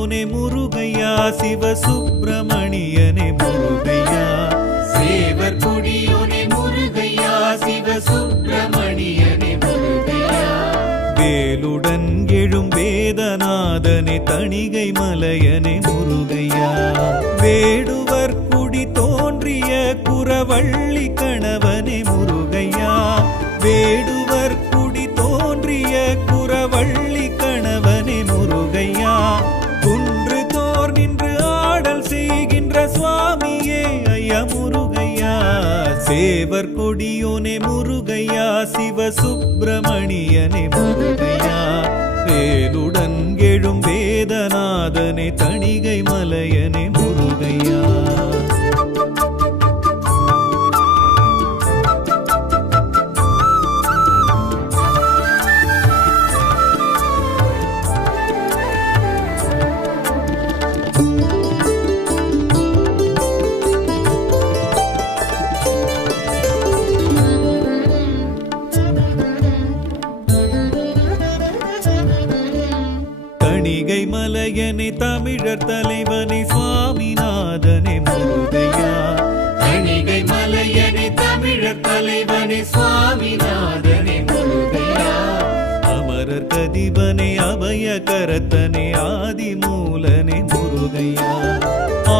கொடியோனே முருகையா சிவசுப்பிரமணியனே முருகையா சேவர் கொடியோனே முருகையா சிவசுப்பிரமணியனே முருகையா வேலுடன் எழும் வேதநாதனே தணிகை மலையனே முருகையா வேடுவர் குடி தோன்றிய குரவள்ளி கணவனே முருகையா வேடுவர் குடி தோன்றிய குரவள்ளி கணவனே முருகையா குன்று தோர் நின்று ஆடல் செய்கின்ற சுவாமியே ஐயா முருகையா சேவர் கொடியோனே முருகையா சிவசுப்பிரமணியனே முருகையா வேலுடன் எழும் வேதநாதனே தணிகை மலையனே முருகையா தணிகை மலையனே தமிழர் தலைவனே சுவாமிநாதனே முருகையா தணிகை மலையனே தமிழர் தலைவனே சுவாமிநாதனே முருகையா அமரர் கதிபனே அபய கரத்தனே ஆதிமூலனே முருகையா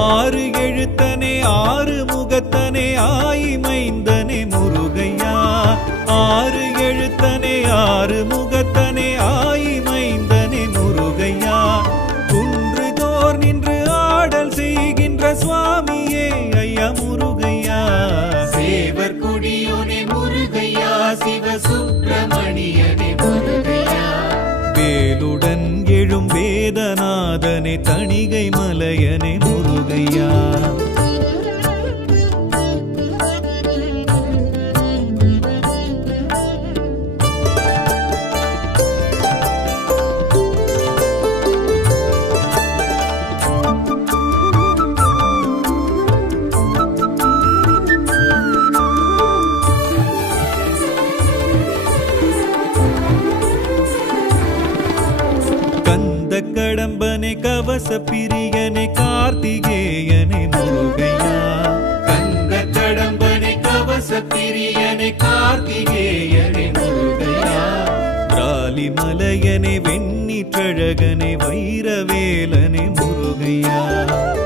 ஆறு எழுத்தனே ஆறு முகத்தனே ஆயிமைந்தனே முருகையா ஆறு எழுத்தனே ஆறு முகத்தனே ஆயிமைந்தனே முருகையா குன்று தோர் நின்று ஆடல் செய்கின்ற சுவாமியே ஐயா முருகையா சேவர் கொடியோனே முருகையா சிவசுப்பிரமணியனே முருகையா வேலுடன் எழும் வேதநாதனே தணிகை மலையனே முருகையா கந்த கடம்பனே கவச பிரியனே கார்த்திகேயனே முருகையா கந்த கடம்பனே கவச பிரியனே கார்த்திகேயனே முருகையா ராலி மலையனே வெண்ணீற்றழகனே வைரவேலனே முருகையா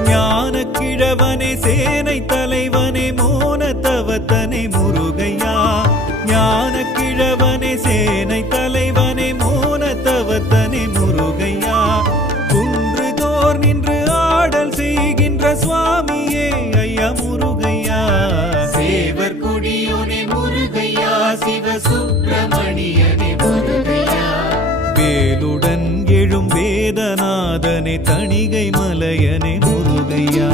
ஞான கிழவனே சேனை தலைவனே மோனத்தவத்தனே முருகையா ஞான கிழவனே சேனை தலைவனே மோனத்தவத்தனே முருகையா குன்று தோர் நின்று ஆடல் செய்கின்ற சுவாமியே ஐயா முருகையா சேவர் கொடியோனே முருகையா சிவசுப்பிரமணியனே முருகையா வேலுடன் எழும் வேதநாதனே தணிகை மலையனே முருகையா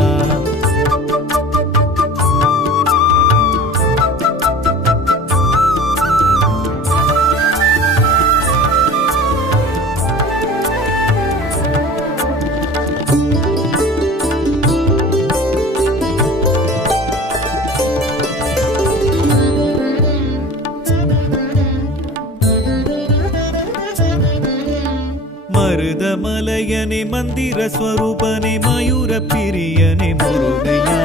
மருதமலையனே மந்திர ஸ்வரூபனே மயூர பிரியனே முருகையா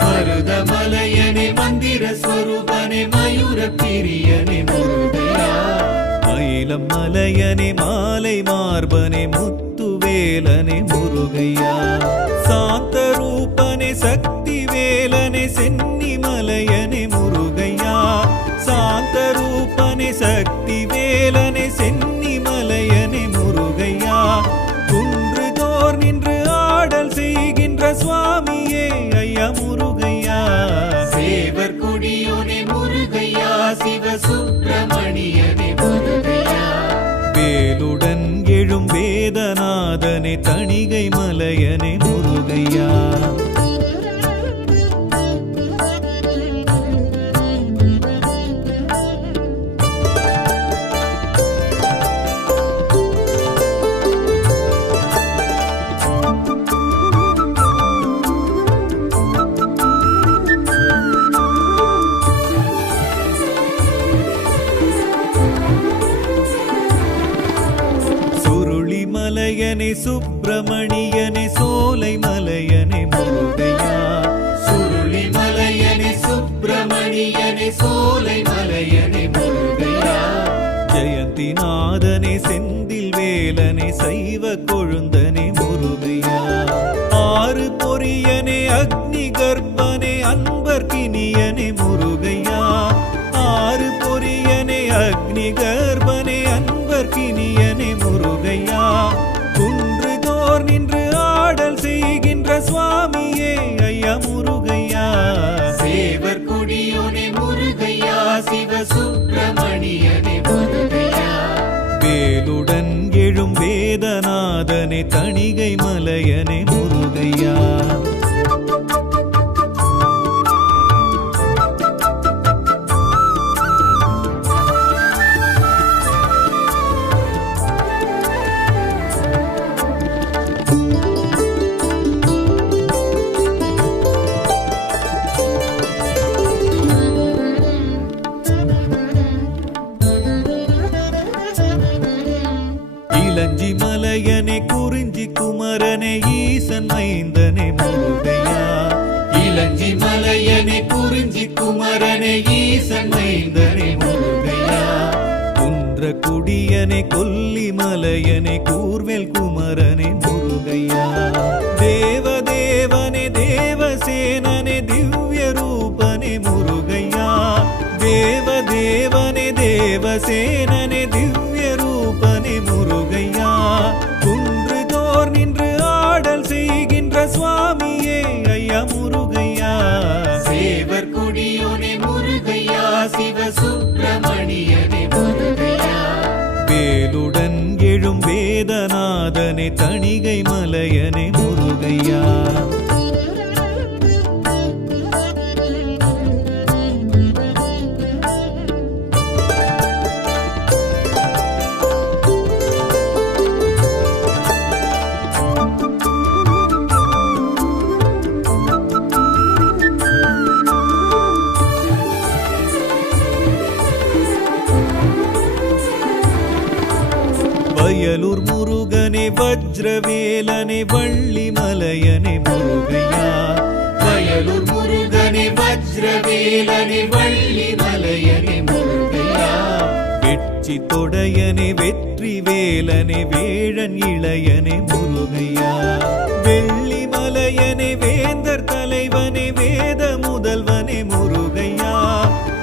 மருதமலையனே மந்திர ஸ்வரூபனே மயூர பிரியனே முருகையா மயிலம் மலையனே மாலை மார்பனே முத்துவேலனே முருகையா சாந்த ரூபனே சக்தி வேலனே சென்னி மலையனே முருகையா சாந்த ரூபனே சக்தி வேலனே சென்னி மலையனே முருகையா குன்று தோர் நின்று ஆடல் செய்கின்ற சுவாமியே ஐயா முருகையா சேவர் கொடியோனே முருகையா சிவசுப்பிரமணியனே முருகையா வேலுடன் எழும் வேதநாதனே தணிகை மலையனே முருகையா மலையனே சுப்பிரமணியனே சோலை மலையனே முருகையா சுருளி மலையனே சுப்பிரமணியனே சோலை மலையனே முருகையா ஜெயந்திநாதனே செந்தில் வேலனே சைவ கொழுந்தனே முருகையா ஆறு பொரியனே அக்னி கர்ப்பனே அன்பர்கினியனே முருகையா ஆறு பொரியனே அக்னி கர்ப்பனே அன்பர்கினியனே முருகையா குன்றுதோர் நின்று ஆடல் செய்கின்ற சுவாமியே ஐயா முருகையா சேவர் குடியோனே முருகையா சிவ சுப்பிரமணியனே முருகையா வேலுடன் எழும் வேதநாதனே தணிகை மலையனே முருகையா இளஞ்சி மலையனே குறிஞ்சி குமரனே ஈசன் மைந்தனே முருகையா இளஞ்சி மலையனே குறிஞ்சி குமரனே ஈசன் மைந்தனே முருகையா குன்ற குடியனே கொல்லி மலையனே கூர்வேல் குமரனே முருகையா தேவதேவனே தேவசேனனே திவ்ய ரூபனே முருகையா தேவதேவனே தேவசேனனே திவ்ய ரூபனே முருகையா குன்றுதோர் நின்று ஆடல் செய்கின்ற சுவாமியே ஐயா முருகையா சேவர் குடியோனே முருகையா சிவ சுப்பிரமணியனே முருகையா வேலுடன் எழும் வேதநாதனே தணிகை மலையனே முருகையா வயலூர் முருகனே வஜ்ரவேலனே வள்ளி மலையனே முருகையா வயலூர் முருகனே வஜ்ரவேலனே வள்ளி மலையனே முருகையா வெற்றி தொடையனே வெற்றி வேலனே வேழன் இளையனே முருகையா வெள்ளி மலையனே வேந்தர் தலைவனே வேத முதல்வனே முருகையா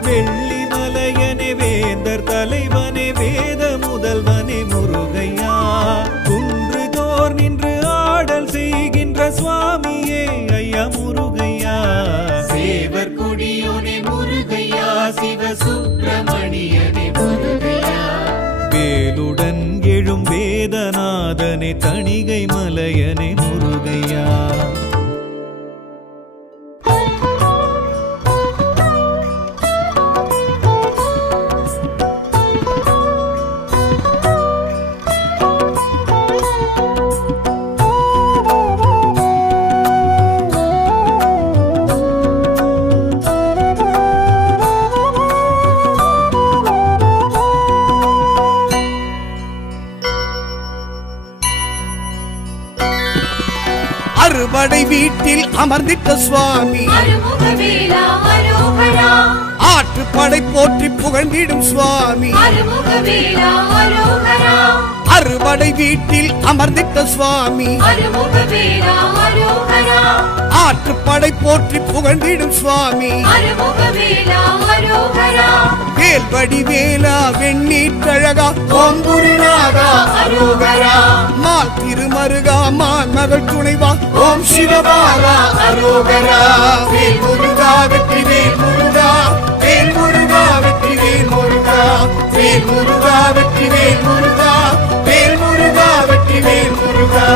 வெள்ளி மலையனே வேந்தர் தலைவனே வேத முதல்வனே முருகையா குன்றுதோர் நின்று ஆடல் செய்கின்ற சுவாமியே ஐயா முருகையா சேவர் குடியோனே முருகையா சிவ சுப்பிரமணியனே முருகையா வேலுடன் எழும் வேதநாதனே தணிகை மலையனே முருகையா அறுபடை வீட்டில் அமர்ந்திட்ட சுவாமி அருமுகவேலா அரோகரா ஆற்றுப்படை போற்றி புகழ்ந்திடும் சுவாமி அருமுகவேலா அரோகரா அறுபடை வீட்டில் அமர்ந்திட்ட சுவாமி அருமுகவேலா அரோகரா ஆற்றுப்படை போற்றி புகழ்ந்திடும் சுவாமி அருமுகவேலா அரோகரா வேல்வடி வேலா வெண்ணீற்றழகா ஓம் குருநாதா அரோகரா மால் திருமருகா மான் மகள் துணைவா ஓம் சிவபாலா அரோகரா வேல் முருகா வெற்றி வேல் முருகா வேல் முருகா வெற்றி வேல் முருகா வேல் முருகா வெற்றி வேல் முருகா வேல் முருகா வெற்றி வேல் முருகா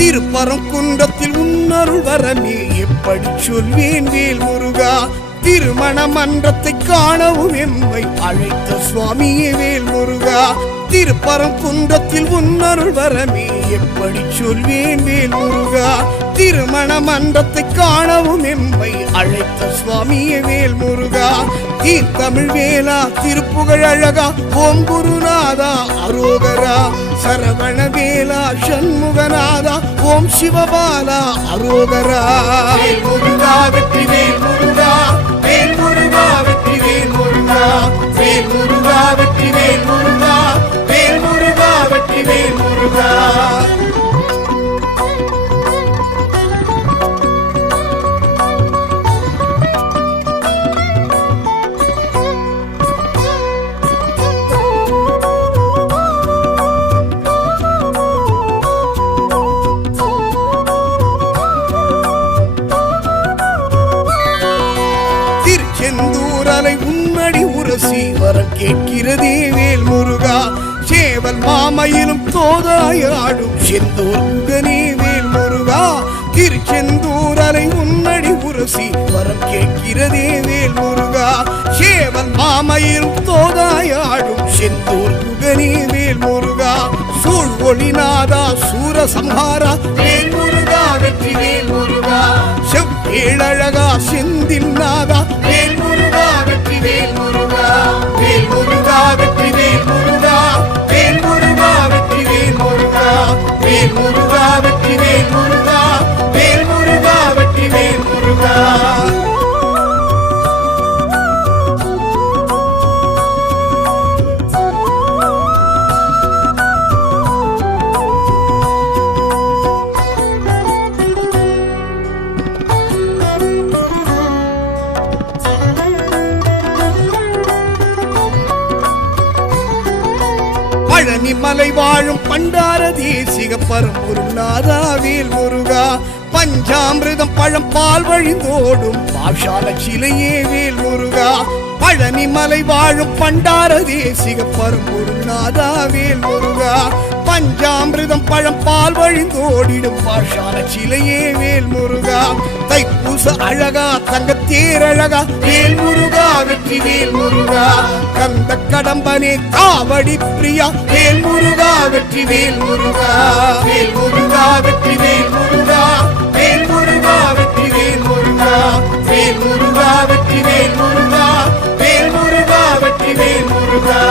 திருப்பரம் குன்றத்தில் உன்னருள் வரமே எப்படி சொல்வேன் வேல் முருகா திருமண மன்றத்தை காணவும் எம்மை அழைத்த சுவாமியே வேல் முருகா திருப்பரங்குன்றத்தில் உன்னருள் வரமே எப்படி சொல்வேன் வேல் முருகா திருமண மன்றத்தை காணவும் எம்மை அழைத்த சுவாமியே வேல் முருகா தமிழ் வேலா திருப்புகழ் அழகா ஓம் குருநாதா அரோகரா சரவண வேலா சண்முகநாதா ஓம் சிவபாலா அரோகரா வேல் முருகா வெற்றி வேல் முருகா வேல் முருகா வெற்றி வேல் முருகா வேல் முருகா வெற்றி வேல் முருகா வேல் முருகா வெற்றி வேல் முருகா திருச்செந்தூரலை உன்னடி உரசி வரம் கேட்கிறதே வேல் முருகா சேவல் மாமையிலும் தோதாயாடும் செந்தூர் குகனே வேல் முருகா திருச்செந்தூரலை உன்னடி உரசி வரம் கேட்கிறதே வேல் முருகா சேவல் மாமையிலும் தோதாயாடும் செந்தூர் குகனே வேல் முருகா சூழ் ஒளிநாதா சூரசம்ஹாரா வேல் முருகா வெற்றி வேல் முருகா செவ்வேழழகா செந்தில் நாதா வேல் முருகா வெற்றி வேல் முருகா வேல் முருகா வெற்றி வேல் முருகா வேல் முருகா வெற்றி வேல் முருகா வேல் முருகா வெற்றி வேல் முருகா வேல் முருகா வெற்றி வேல் முருகா பழனி மலை வாழும் பண்டார தேசிக பரம்பொருள் நாதா வேல் முருகா பஞ்சாமிர்தம் பழம் பால் வழிந்தோடும் பாஷால சிலையே வேல் முருகா பழனி மலை வாழும் பண்டார தேசிக பரம்பொருள் நாதா வேல் முருகா பஞ்சாமிர்தம் பழம் பால் வழிந்தோடிடும் பாஷால சிலையே வேல் முருகா தைப்பூச அழகா தங்கத்தேர் அழகா வேல் முருகா வெற்றி வேல் முருகா கந்த கடம்பனே காவடி பிரியா வேல் முருகா வெற்றி வேல் முருகா வேல் முருகா வெற்றி வேல் முருகா வேல் முருகா வெற்றி வேல் முருகா வேல் முருகா வெற்றி வேல் முருகா வேல் முருகா வெற்றி வேல் முருகா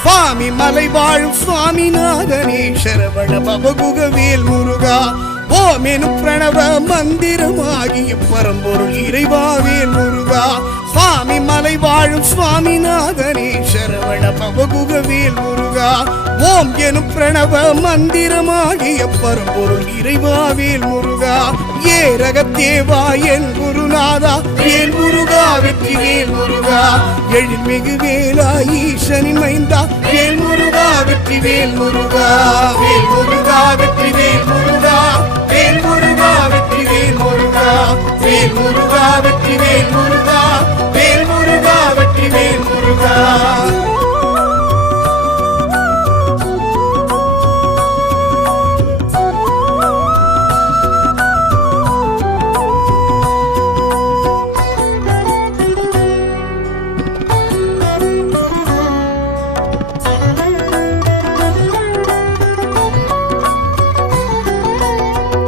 சுவாமி மலை வாழும் சுவாமிநாதனே சரவண பவகுக வேல் முருகா ஓமெனும் பிரணவ மந்திரமாகிய பரம்பொருள் இறைவா வேல் முருகா சுவாமி மலை வாழும் சுவாமிநாதனே சரவண பவகுக வேல் முருகா ஓம் எனும் பிரணவ மந்திரமாகிய பரம்பொருள் இறைவா வேல் முருகா ஏரகத்தேவா என் குருநாதா வேல் முருகா வெற்றி வேல் முருகா எழில்மிகு வேலா ஈசனின் மைந்தா வேல் முருகா வெற்றி வேல் முருகா வேல் முருகா வெற்றி வேல் முருகா வேல் முருகா வெற்றி வேல் முருகா வேல் முருகா வெற்றி வேல் முருகா வேல் முருகா வெற்றி வேல் முருகா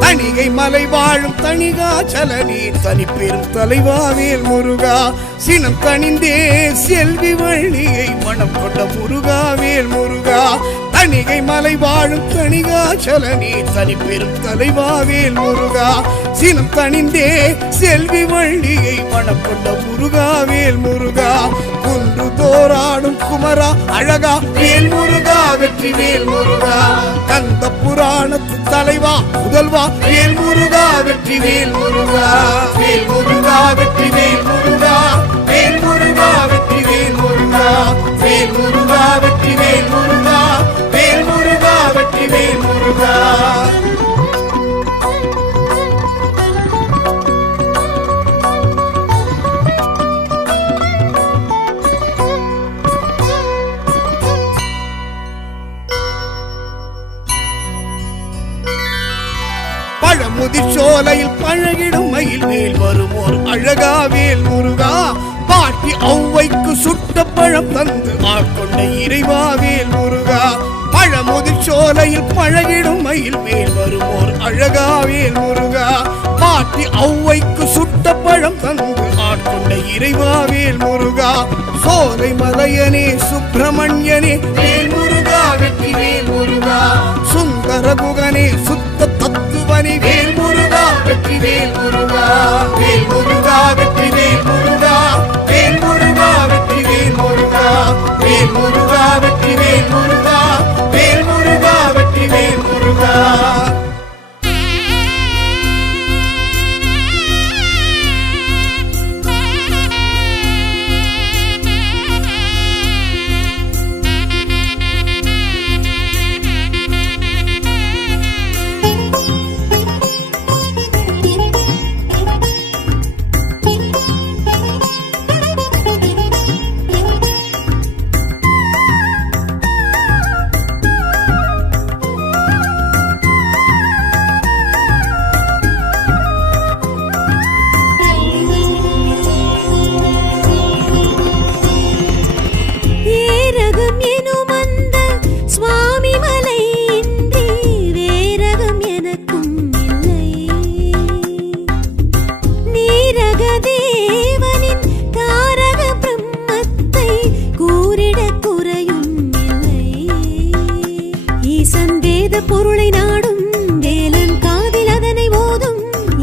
தணிகை மலை வாழும் தணிகாச்சலனே தனிப்பெரும் தலைவா வேல் முருகா சினம் தணிந்தே செல்வி வள்ளியை மனம் கொண்ட முருகா வேல் முருகா தணிகை மலை வாழும் தணிகாச்சலனே தனிப்பெரும் தலைவா வேல் முருகா சினம் தணிந்தே செல்வி வள்ளியை மனம் கொண்ட முருகா வேல் முருகா குன்று தோராடும் குமரா அழகா வேல் முருகா வெற்றி வேல் முருகா கந்த புராணத்து தலைவா முதல்வா வேல் முருகா வெற்றி வேல் முருகா வேல் முருகா வெற்றி வேல் முருகா வேல் முருகா வெற்றி வேல் முருகா பழமுதிர் சோலையில் பழகிடும் மயில் மேல் வருமோர் அழகா வேல் முருகா பாட்டி ஔவைக்கு சுட்ட பழம் தந்து ஆட்கொண்ட இறைவா வேல் முருகா பழமுதிர் சோலையில் பழகிடும் மயில் மேல் வருமோர் அழகா வேல் முருகா பாட்டி ஔவைக்கு சுட்ட பழம் தந்து ஆட்கொண்ட இறைவா வேல் முருகா சோலை மலையனே சுப்பிரமணியனே வேல் முருகா வெற்றி வேல் முருகா சுந்தர குகனே சுத்த தத்துவனே வேல் முருகா வெற்றி வேல் முருகா வேல் முருகா வெற்றி வேல் முருகா வேல் முருகா வெற்றி வேல் முருகா வேல் முருகா வெற்றி வேல் முருகா வேல் முருகா வெற்றி வேல் முருகா பொருளை நாடும் வேலன் காதில் அதனை ஓதும்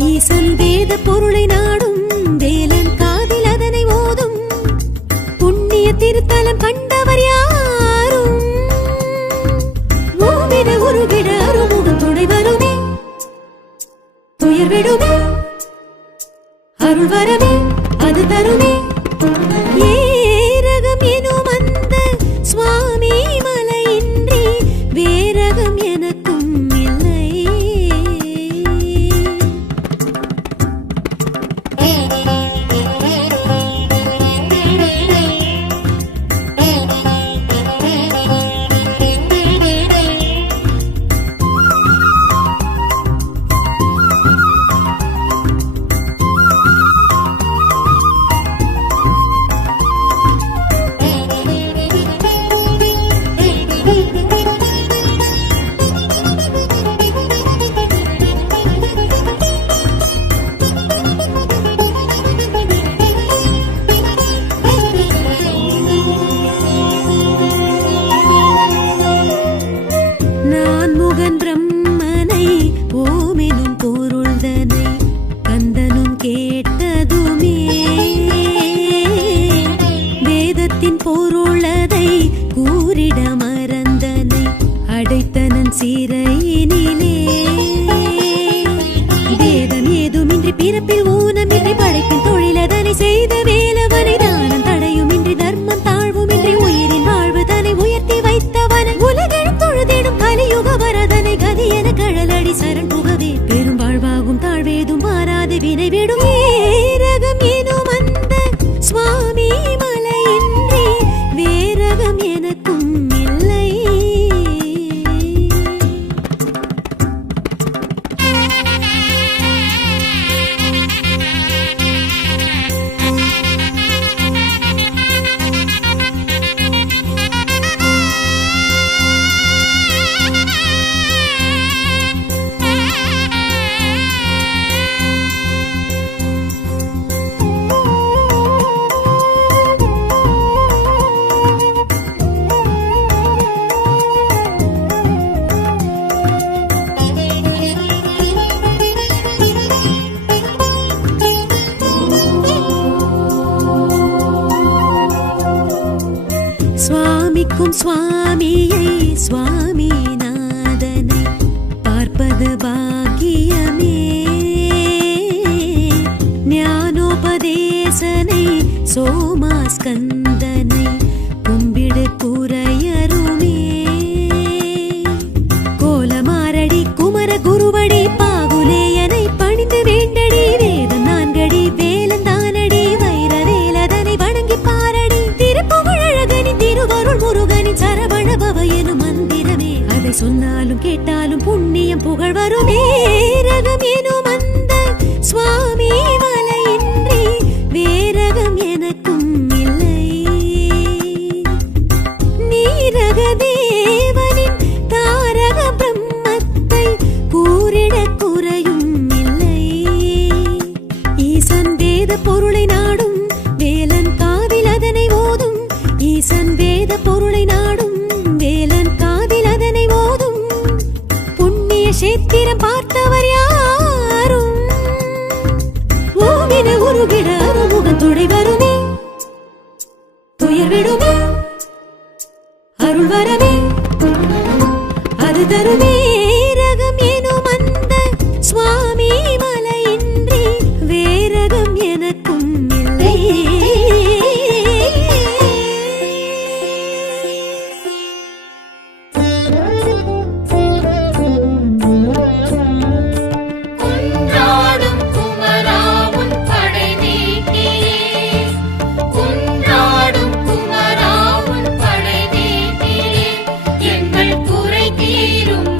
ஈசன் வேத பொருளை நாடும் வேலன் காதில் அதனை ஓதும் புண்ணிய திருத்தலம் கண்டவர் யாரும் ஓவிட உருகிட அருமுகம் துணை வருமே துயர் விடுமே அருள் வரமே அது தருமே ஏரகம் எனும் அந்த சுவாமி மலையின்றி வேரகம் எனக்கும் இல்லை சுவாமியை சுவாமிநாதனை பார்ப்பது பாக்கியமே ஞானோபதேசனை சோமாஸ்கந்தனை கும்பிடு குறையருமே கோலமாரடி குமர குருவடி பாகுலேயனை பணிந்து வேண்டடி வேதம் நான்கடி வேலந்தானடி வைர வேலதனை வணங்கி பாரடி திருப்புகழகனின் திருவருள் முருகனின் சரவண பவ எனும் மந்திரமே அதை சொன்னாலும் கேட்டாலும் புண்ணியம் புகழ் வருமே ரகம் எனும் சரித்திரம் பார்த்தவர் யாரும் ஓவின உருகிட அருமுகம் துணை வருமே துயர் விடுமே அருள் வரவே அது தருமே ரகம் எனும் அந்த சுவாமி மலையின்றி வேரகம் எனக்கும் இல்லை குன்றாடும் குமரா உன் படை வீட்டிலே குன்றாடும் குமரா உன் படை வீட்டிலே எங்கள் குறை தீரும்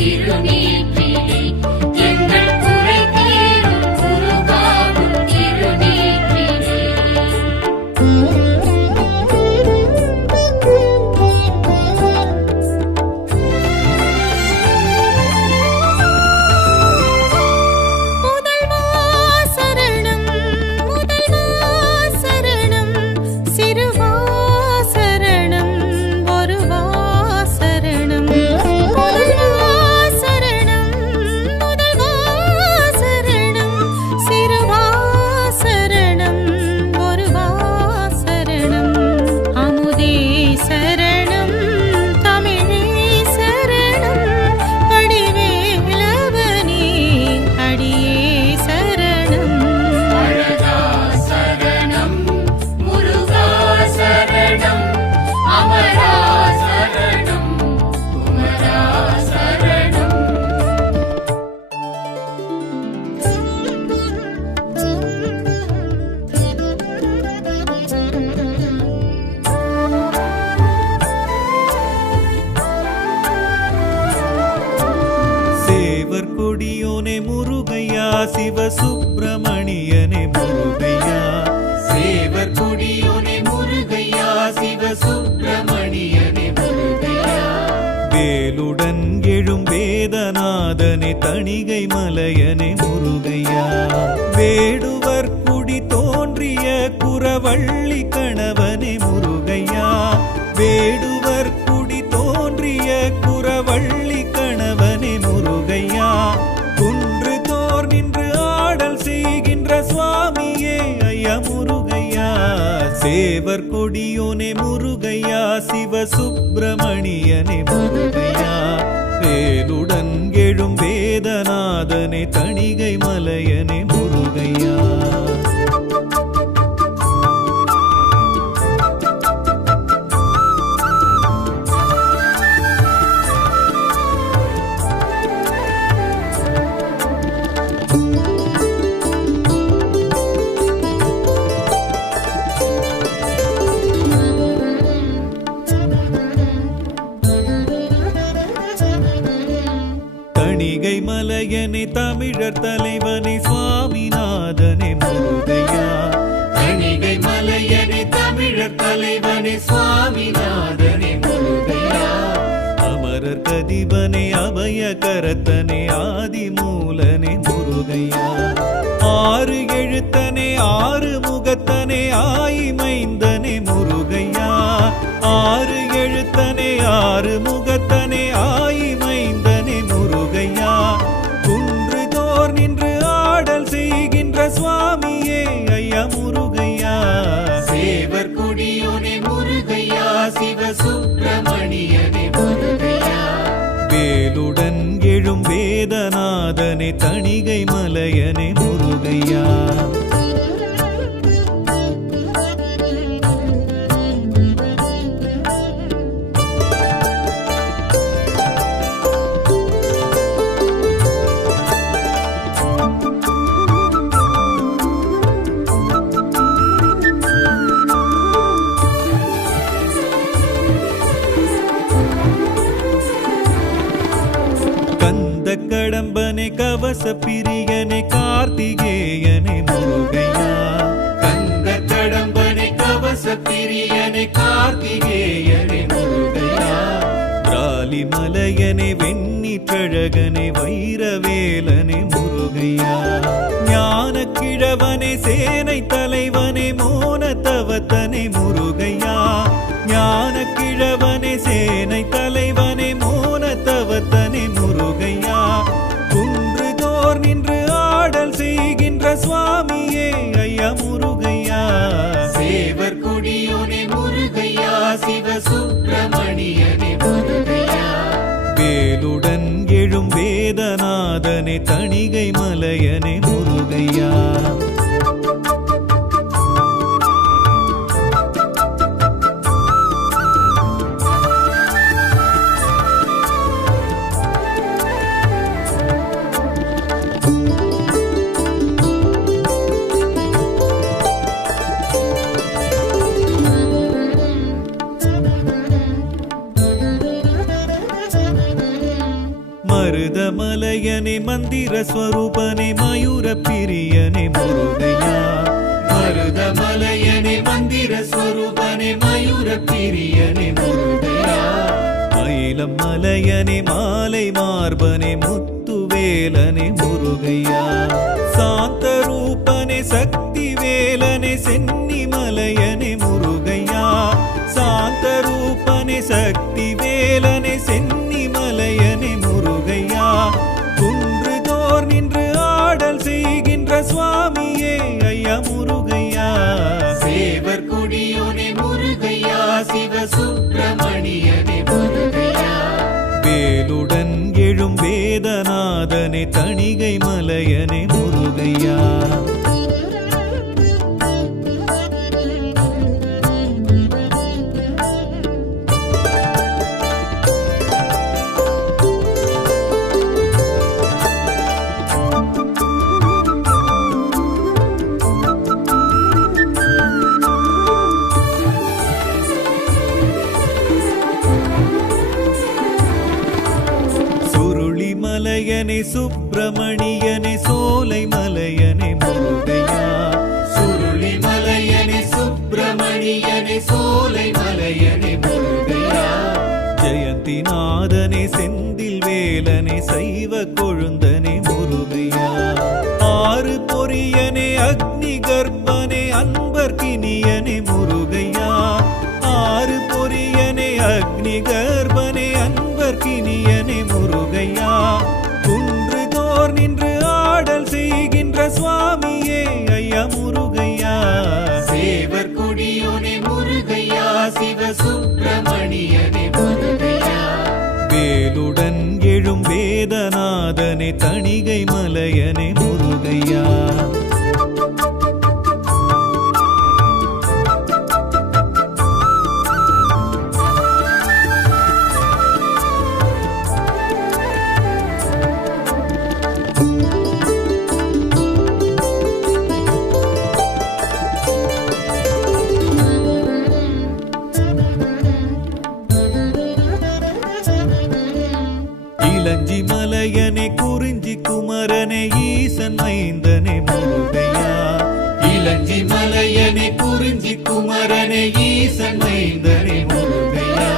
திருநீற்றிலே எங்கள் குறை தீரும் முருகாவும் திருநீற்றிலே. முதல்வா சரணம், முதல்வா சரணம், சிறுவா சரணம், ஒருவா சரணம். முதல்வா சரணம், முதல்வா சரணம், சிறுவா சரணம், ஒருவா சரணம். அமுதே சரணம், தமிழே சரணம், வடிவேலவனே அடியே சரணம். அழகா சரணம், முருகா சரணம், அமரா சரணம், குமரா சரணம். சேவர் கொடியோனே முருகையா சிவசுப்பிரமணியனே முருகையா. சேவர் கொடியோனே முருகையா, சிவசுப்பிரமணியனே முருகையா. வேலுடன் எழும் வேதநாதனே தணிகை மலையனே முருகையா. வேடுவர் குடி தோன்றிய குறவள்ளி கணவனே முருகையா. வேடுவர் குடி தோன்றிய குறவள்ளி கணவனே முருகையா. குன்று தோர் நின்று ஆடல் செய்கின்ற சுவாமியே ஐயா முருகையா. சேவர் கொடியோனே முருகையா சிவசுப்பிரமணியனே முருகையா. வேலுடன் எழும் வேதநாதனே தணிகை மலையனே முருகையா. தணிகை மலையனே தமிழர் தலைவனே சுவாமிநாதனே முருகையா. தணிகை மலையனே தமிழர் தலைவனே சுவாமிநாதனே முருகையா. அமரர் கதிபனே அபய கரத்தனே ஆதிமூலனே முருகையா. ஆறு எழுத்தனே ஆறு முகத்தனே ஆயிமைந்தனே முருகையா. ஆறு எழுத்தனே ஆறு முகத்தனே ஆயிமைந்தனே முருகையா. குன்று தோர் நின்று ஆடல் செய்கின்ற சுவாமியே ஐயா முருகையா. சேவர் கொடியோனே முருகையா, சிவசுப்பிரமணியனே முருகையா. வேலுடன் எழும் வேதநாதனே தணிகை மலையனே முருகையா. கந்த கடம்பனே கவச பிரியனே கார்த்திகேயனே முருகையா. கந்த கடம்பனே கவச பிரியனே கார்த்திகேயனே முருகையா. ராலி மலையனே வெண்ணிற்றழகனே வைரவேலனே முருகையா. ஞான கிழவனே சேனை தலைவனே மோனத்தவத்தனே முருகையா. ஞான கிழவனே சேனை தலைவனே மோனத்தவத்தனே முருகையா. குன்று தோர் நின்று ஆடல் செய்கின்ற சுவாமியே ஐயா முருகையா. சேவர் கொடியோனே முருகையா, சிவசுப்பிரமணியனே முருகையா. வேலுடன் எழும் வேதநாதனே தணிகை மலையனே முருகையா. மருதமலையனே மந்திர ஸ்வரூபனே மயூர பிரியனே முருகையா மருதமலையனே மந்திர ஸ்வரூபனே மயூர பிரியனே முருகையா மயிலம் மலையனே மாலை மார்பனே முத்துவேலனே முருகையா சாந்த ரூபனே சக்தி வேலனே சென்னி மலையனே முருகையா சாந்த ரூபனே சக்தி வேலனே சென்னி மலையனே முருகையா குன்றுதோர் நின்று ஆடல் செய்கின்ற சுவாமியே ஐயா முருகையா சேவர் கொடியோனே முருகையா சிவ சுப்பிரமணியனே முருகையா வேலுடன் எழும் வேதநாதனே தணிகை மலையனே முருகையா மலையனே சுப்பிரமணியனே சோலை மலையனே முருகையா சுருளி மலையனே சுப்பிரமணியனே சோலை மலையனே முருகையா ஜெயந்திநாதனே செந்தில் வேலனே சைவ கொழுந்தனே முருகையா ஆறு பொரியனே அக்னி கர்ப்பனே அன்பர் கினியனே முருகையா ஆறு பொரியனே அக்னி கர்ப்பனே அன்பர் கினியனே முருகையா குன்றுதோர் நின்று ஆடல் செய்கின்ற சுவாமியே ஐயா முருகையா சேவர் கொடியோனே முருகையா சிவ சுப்பிரமணியனே முருகையா வேலுடன் எழும் வேதநாதனே தணிகை மலையனே முருகையா இளஞ்சி மலையனே குறிஞ்சி குமரனே ஈசன் மைந்தனே முருகையா இளஞ்சி மலையனே குறிஞ்சி குமரனே ஈசன் மைந்தனே முருகையா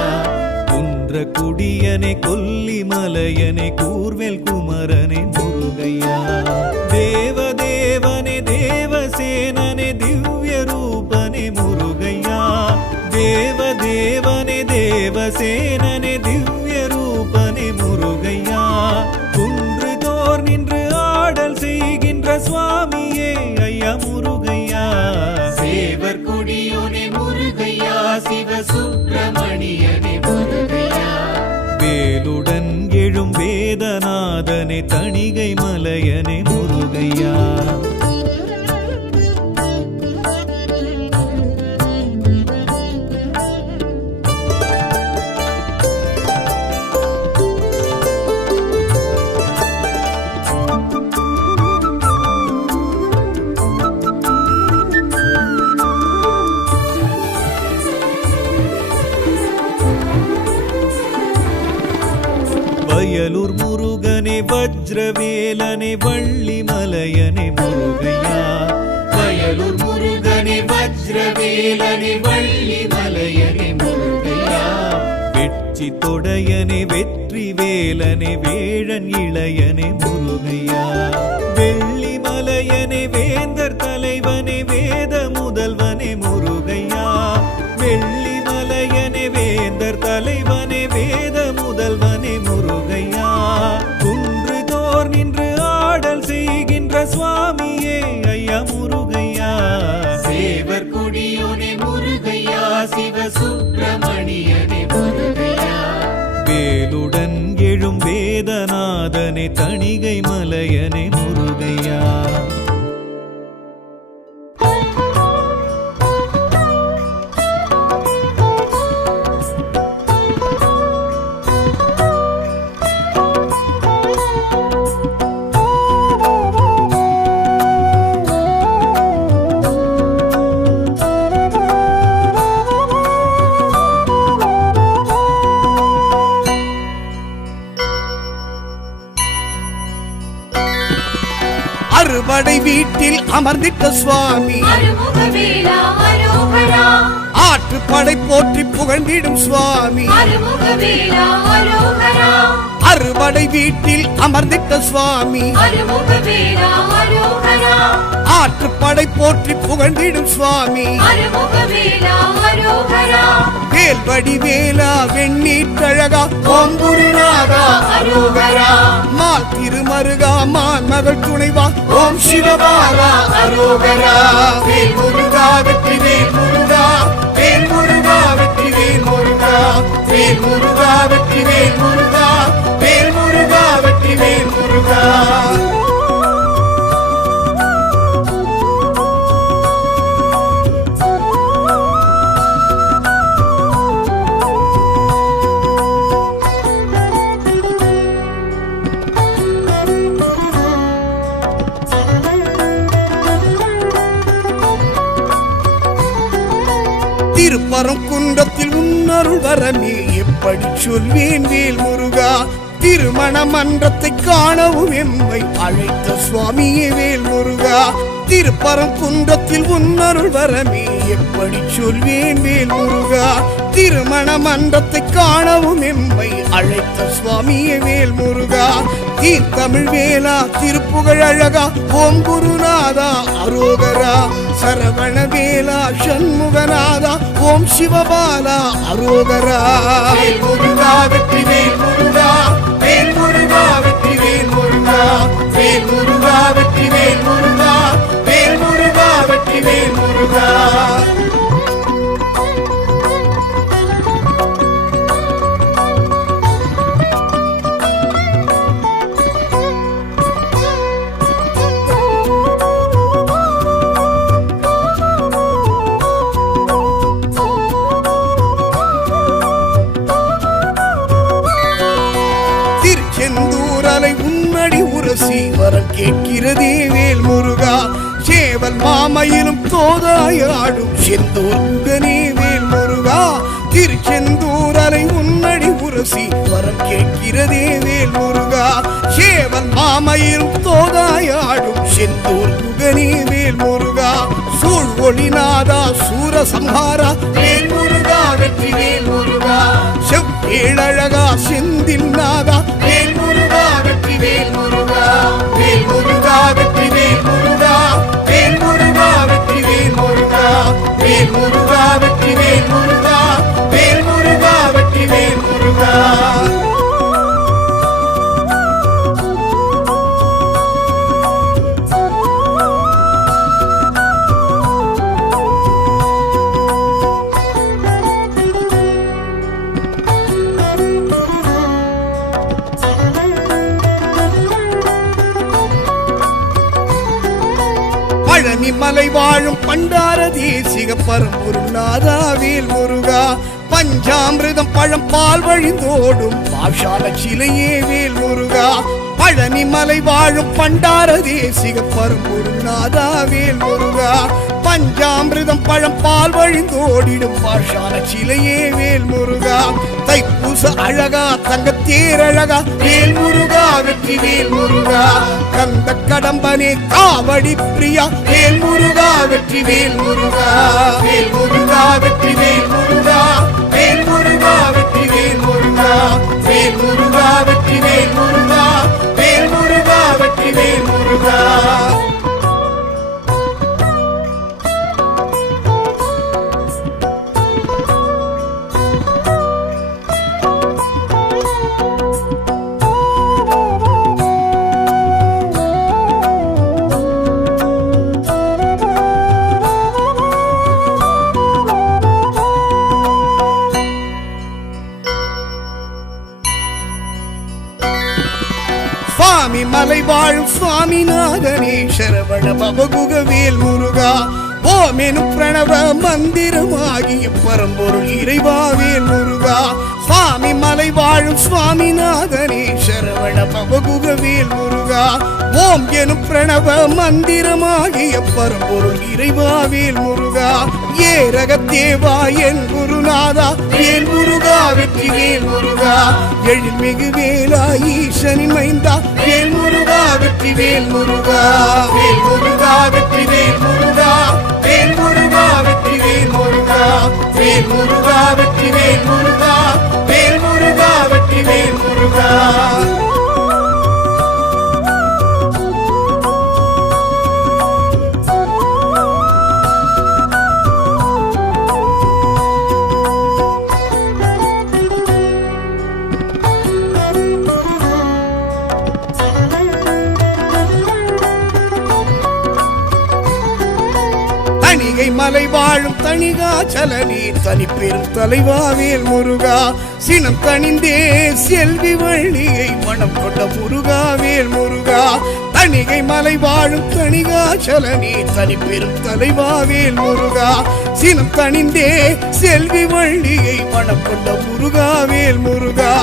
குன்ற குடியனே கொல்லி மலையனே கூர்வேல் குமரனே முருகையா தேவதேவனே தேவசேனனே திவ்ய ரூபனே முருகையா தேவதேவனே தேவசேனனே திவ்ய ரூபனே முருகையா குன்றுதோர் நின்று ஆடல் செய்கின்ற சுவாமியே ஐயா முருகையா சேவர் கொடியோனே முருகையா சிவ சுப்பிரமணியனே முருகையா வேலுடன் எழும் வேதநாதனே தணிகை மலையனே முருகையா வயலூர் முருகனே வஜ்ரவேலனே வள்ளி மலையனே முருகையா வயலூர் முருகனே வஜ்ரவேலனே வள்ளி மலையனே முருகையா வெற்றி தொடையனே வெற்றி வேலனே வேழன் இளையனே முருகையா வெள்ளி மலையனே வேந்தர் தலைவனே வேத முதல்வனே முருகையா வெள்ளி மலையனே வேந்தர் தலைவனே வேத முதல்வனே முருகையா குன்றுதோர் நின்று ஆடல் செய்கின்ற சுவாமியே ஐயா முருகையா சேவர் கொடியோனே முருகையா சிவ சுப்பிரமணியனே முருகையா வேலுடன் எழும் வேதநாதனே தணிகை மலையனே முருகையா அறுபடை வீட்டில் அமர்ந்திட்ட சுவாமி அருமுகவேலா அரோகரா ஆற்றுப்படை போற்றி புகழ்ந்திடும் சுவாமி அருமுகவேலா அரோகரா அறுபடை வீட்டில் அமர்ந்திட்ட சுவாமி அருமுகவேலா அரோகரா ஆற்றுப்படை போற்றி புகழ்ந்திடும் சுவாமி அருமுகவேலா அரோகரா வேல்வடி வேலா வெண்ணீற்றழகா ஓம் குருநாதா அரோகரா மால் திருமருகா மான் மகள் துணைவா ஓம் சிவபாலா அரோகரா வேல் முருகா வெற்றி வேல் முருகா வேல் முருகா வெற்றி வேல் முருகா வேல் முருகா வெற்றி வேல் முருகா வேல் முருகா வெற்றி வேல் முருகா திருப்பரம் குன்றத்தில் உன்னருள் வரமே எப்படி சொல்வேன் வேல் முருகா திருமண மன்றத்தை காணவும் எம்மை அழைத்த சுவாமியே வேல் முருகா திருப்பரம் குன்றத்தில் உன்னருள் வரமே எப்படி சொல்வேன் வேல் முருகா திருமண மன்றத்தை காணவும் எம்மை அழைத்த சுவாமியே வேல் முருகா தமிழ் வேலா திருப்புகழ் அழகா ஓம் குருநாதா அரோகரா சரவண வேலா சண்முகநாதா ஓம் சிவபாலா அரோகரா வேல் முருகா வெற்றி வேல் முருகா வேல் முருகா வெற்றி வேல் முருகா வேல் முருகா வெற்றி வேல் முருகா வேல் முருகா வெற்றி வேல் முருகா திருச்செந்தூரலை உன்னடி உரசி வரம் கேட்கிறதே வேல் முருகா சேவல் மாமையிலும் தோதாயாடும் செந்தூர் முகனே வேல் முருகா திருச்செந்தூரலை உன்னடி உரசி வரம் கேட்கிறதே வேல் முருகா சேவல் மாமையிலும் தோதாயாடும் செந்தூர் முகனே வேல் முருகா சூழ் ஒளிநாதா சூரசம்ஹாரா வேல் முருகா வெற்றி வேல் முருகா செவ்வேழழகா செந்தில் நாதா வேல் முருகா வெற்றி வேல் முருகா வேல் முருகா வெற்றி வேல் முருகா வேல் முருகா வெற்றி வேல் முருகா வேல் முருகா வெற்றி வேல் முருகா வேல் முருகா வெற்றி வேல் முருகா பழனி மலை வாழும் பண்டார தேசிக பரம்பொருநாதா வேல் முருகா பஞ்சாமிர்தம் பழம் பால் வழிந்தோடும் பாஷால சிலையே வேல் முருகா பழனி மலை வாழும் பண்டார தேசிக பரம்பொருநாதா வேல் முருகா பஞ்சாமிர்தம் பழம் பால் வழிந்தோடிடும் பாஷால சிலையே வேல் முருகா தைப்பூச அழகா தங்கத்தேரழகா வேல் முருகா வெற்றி வேல் முருகா கந்த கடம்பனே காவடி பிரியா வேல் முருகா வெற்றி வேல் முருகா வேல் முருகா வெற்றி வேல் முருகா வேல் முருகா வெற்றி வேல் முருகா வேல் முருகா வெற்றி வேல் முருகா வேல் முருகா வெற்றி வேல் முருகா சுவாமி மலை வாழும் சுவாமிநாதனே சரவண பவகுக வேல் முருகா ஓம் எனும் பிரணவ மந்திரமாகிய பரம்பொருள் இறைவா வேல் முருகா சுவாமி மலை வாழும் சுவாமிநாதனே சரவண பவகுக வேல் முருகா ஓம் எனும் பிரணவ மந்திரமாகிய பரம்பொருள் இறைவா வேல் முருகா ஏரகத்தேவா என் குருநாதா வேல் முருகா வெற்றி வேல் முருகா எழில்மிகு வேலா ஈசனின் மைந்தா வேல் முருகா வெற்றி வெற்றிவேல் முருகா வேல் முருகா வெற்றிவேல் முருகா வேல் முருகா வெற்றிவேல் முருகா வேல் முருகா வெற்றிவேல் முருகா வேல் முருகா வெற்றிவேல் முருகா தணிகை மலை வாழும் தணிகாச்சலனே தனி பெரும் தலைவாவேல் முருகா சினம் கணிந்தே செல்வி வள்ளியை மனம் கொண்ட முருகாவேல் முருகா தணிகை மலை வாழும் தணிகாச்சலனே தனி பெரும் தலைவாவேல் முருகா சினம் கணிந்தே செல்வி வள்ளியை மனம் கொண்ட முருகாவேல் முருகா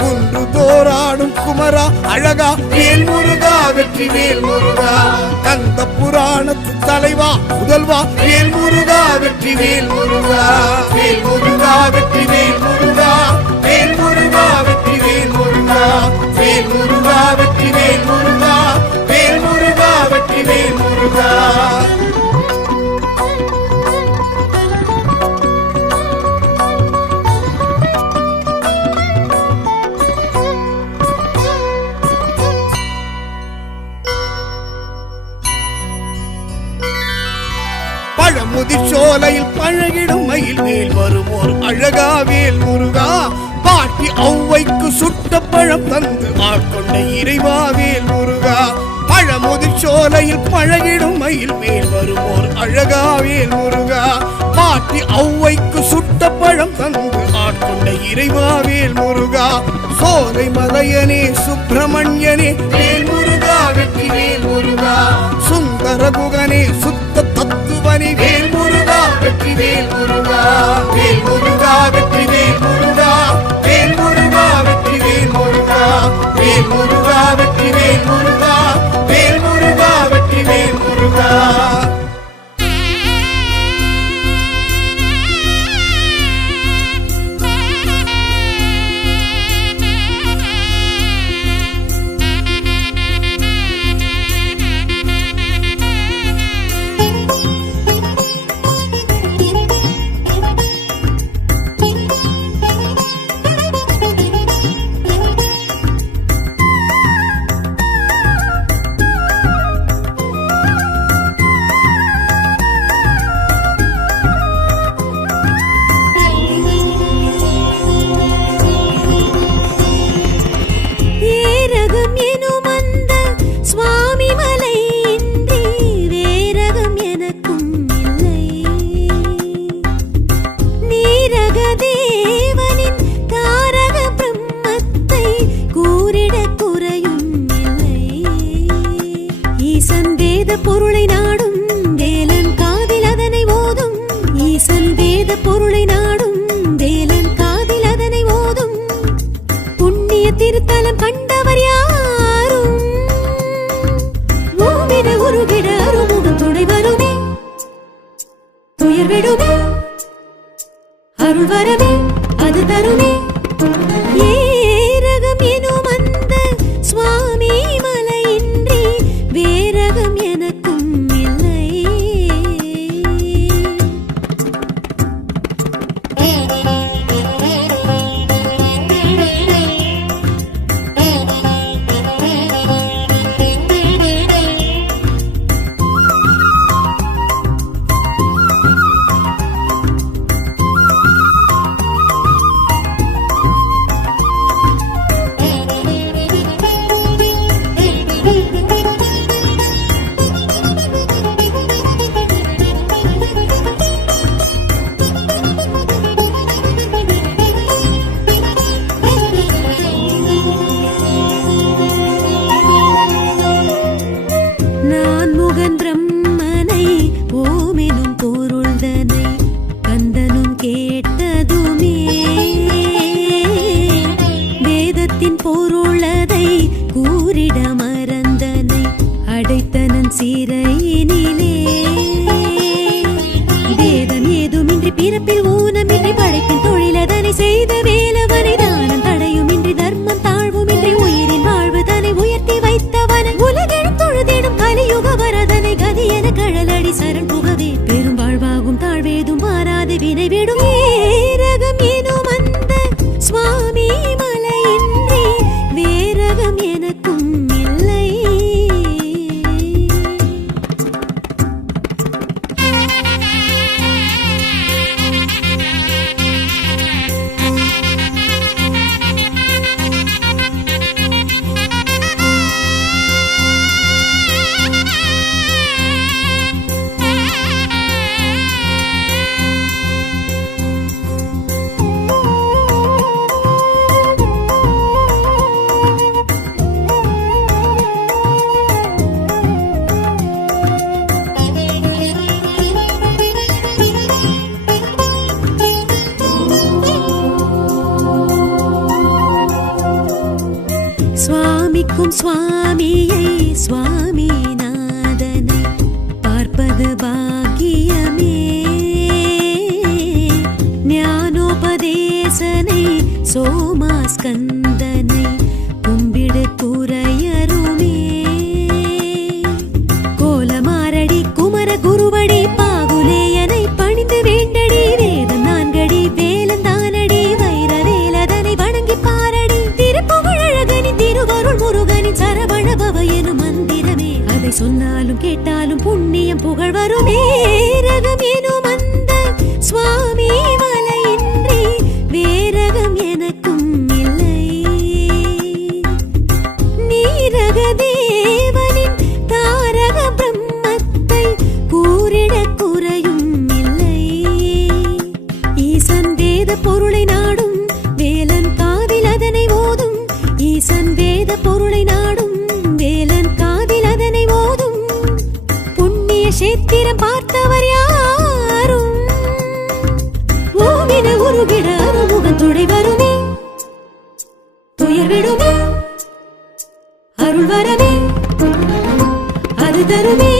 குன்று தோராடும் குமரா அழகா வேல் முருகா வெற்றிவேல் முருகா கந்த புராணத்து தலைவா முதல்வா வேல் முருகா வெற்றிவேல் முருகா வேல் முருகா வெற்றிவேல் முருகா வேல் முருகா வெற்றிவேல் முருகா வேல் முருகா வெற்றிவேல் முருகா வேல் முருகா வெற்றிவேல் முருகா பழமுதிர்ச்சோலையில் பழகிடும் மயில் மேல் வருமோர் அழகாவேல் முருகா பாட்டி ஔவைக்கு சுட்ட பழம் தந்து ஆட்கொண்ட இறைவாவேல் முருகா பழமுதிர்ச்சோலையில் பழகிடும் மயில் மேல் வருமோர் அழகாவேல் முருகா பாட்டி ஔவைக்கு சுட்ட பழம் தந்து ஆட்கொண்ட இறைவாவேல் முருகா சோலை மலையனே சுப்பிரமணியனே வேல் முருகா வெற்றிவேல் முருகா சுந்தர குகனே சுத்த தத்துவனே வேல் முருகா வெற்றிவேல் முருகா வேல் முருகா வெற்றிவேல் முருகா வேல் முருகா வெற்றிவேல் முருகா வேல் முருகா வெற்றிவேல் முருகா வேல் முருகா வெற்றிவேல் முருகா ஏரகம் எனும் அந்த சுவாமி மலை இன்றி வேரகம் எனக்கும் இல்லை நீரக தேவனின் தாரக பிரம்மத்தை கூறிட குறையும் இல்லை ஈசன் வேத பொருளை நாடும் வேலன் காதில் அதனை ஓதும் ஈசன் வேத பொருளை நாடும் வேலன் காதில் அதனை ஓதும் புண்ணிய திருத்தலம் கண்டவர் யாரும் ஓவிட உருகிட அருமுகம் துணை வருமே துயர் விடுமே அருள் வரமே அது தருமே ஏரகம் எனும் அந்த சுவாமி மலையின்றி வேரகம் எனக்கும் இல்லை பார்க்கும் சுவாமியை சுவாமிநாதனை பார்ப்பது பாக்கியமே ஞானோபதேசனை சோமாஸ்கந்தனை கும்பிடு குறையருமே கோலமாரடி குமர குருவடி பாகுலேயனை பணிந்து வேண்டடி வேதம் நான்கடி வேலந்தானடி வைர வேலதனை வணங்கி பாரடி திருப்புகழகனி திருவருள் முருகனி சரவணபவ எனும் மந்திரமே அதை சொன்னாலும் கேட்டாலும் புண்ணியம் புகழ் வருமே ரகம் எனும் அந்த சுவாமி மலையின்றி வேரகம் எனக்கும் இல்லை நீரக தேவனின் தாரக பிரம்மத்தை கூறிட குறையும் இல்லை ஈசன் வேத பொருளை நாடும் வேலன் காதில் அதனை ஓதும் ஈசன் வேத பொருளை நாடும் வேலன் காதில் அதனை ஓதும் புண்ணிய சேத்திரம் பார்த்தவர் யாரும் ஓவின உருகிட அருமுகன் துணை வருமே துயர் விடுமே அருள் வரவே அது தருமே